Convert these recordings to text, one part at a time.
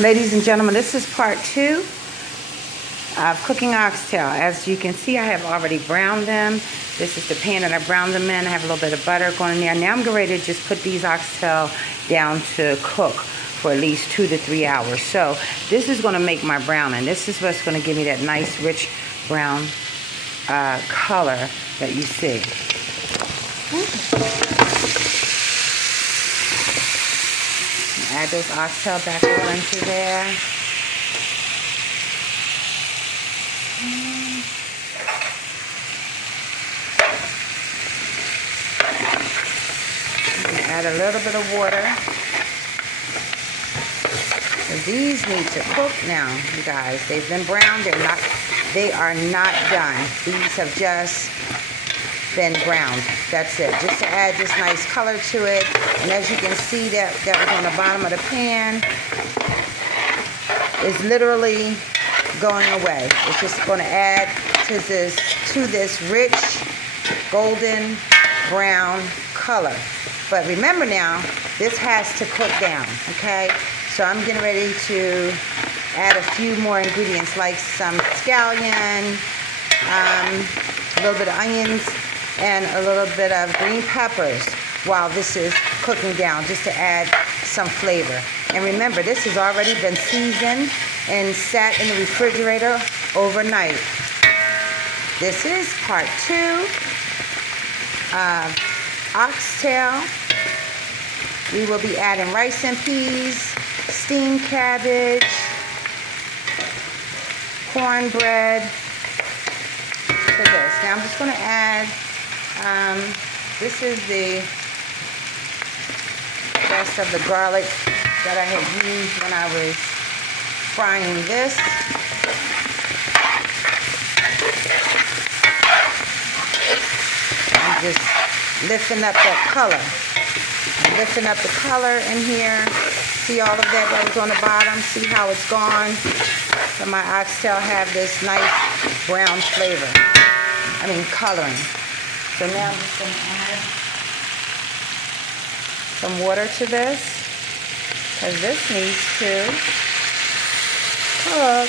Ladies and gentlemen, this is part 2 of cooking oxtail. As you can see, I have already browned them. This is the pan that I browned them in. I have a little bit of butter going in there. Now I'm getting ready to just put these oxtail down to cook for at least 2 to 3 hours. So this is going to make my browning. This is what's going to give me that nice rich brown color that you see. Add those oxtail back all into there. Add a little bit of water. So these need to cook now, you guys. They've been browned. They are not done. These have just been browned. That's it. Just to add this nice color to it. And as you can see, that was on the bottom of the pan. Is literally going away. It's just going to add to this rich golden brown color. But remember now, this has to cook down, okay? So I'm getting ready to add a few more ingredients like some scallion, a little bit of onions, and a little bit of green peppers while this is cooking down, just to add some flavor. And remember, this has already been seasoned and sat in the refrigerator overnight. This is part 2 of oxtail. We will be adding rice and peas, steamed cabbage, cornbread to this. Now I'm just going to add, this is the rest of the garlic that I had used when I was frying this. I'm just lifting up that color. I'm lifting up the color in here. See all of that was on the bottom? See how it's gone? So my oxtail have this nice brown flavor. Coloring. So now I'm just going to add some water to this, because this needs to cook.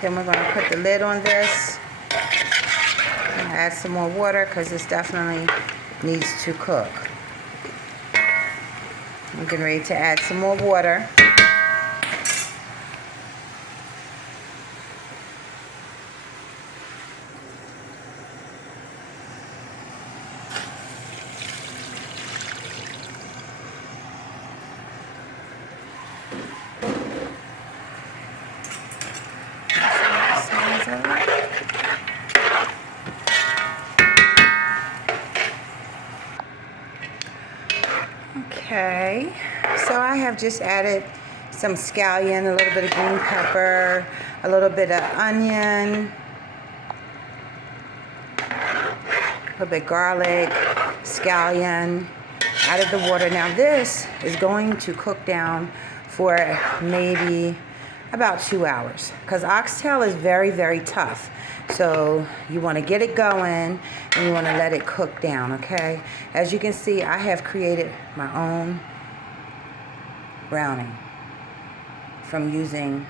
Then we're going to put the lid on this and add some more water, because this definitely needs to cook. I'm getting ready to add some more water. Okay, so I have just added some scallion, a little bit of green pepper, a little bit of onion, a little bit of garlic, scallion, added the water. Now this is going to cook down for maybe about 2 hours, because oxtail is very, very tough. So you want to get it going and you want to let it cook down, okay? As you can see, I have created my own browning from using,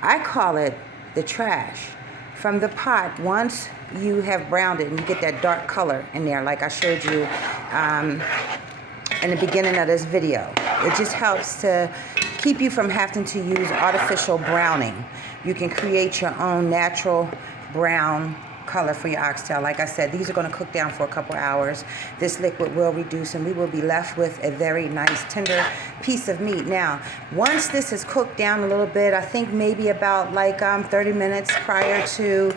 I call it the trash from the pot. Once you have browned it and you get that dark color in there, like I showed you in the beginning of this video, it just helps to keep you from having to use artificial browning. You can create your own natural brown color for your oxtail. Like I said, these are going to cook down for a couple hours. This liquid will reduce and we will be left with a very nice tender piece of meat. Now, once this is cooked down a little bit, I think maybe about like 30 minutes prior to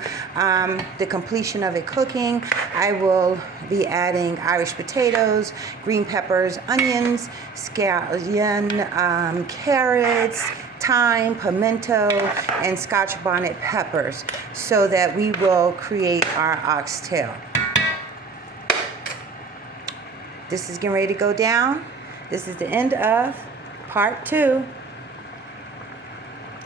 the completion of it cooking, I will be adding Irish potatoes, green peppers, onions, scallion, carrots, thyme, pimento, and Scotch bonnet peppers, so that we will create our oxtail. This is getting ready to go down. This is the end of part 2.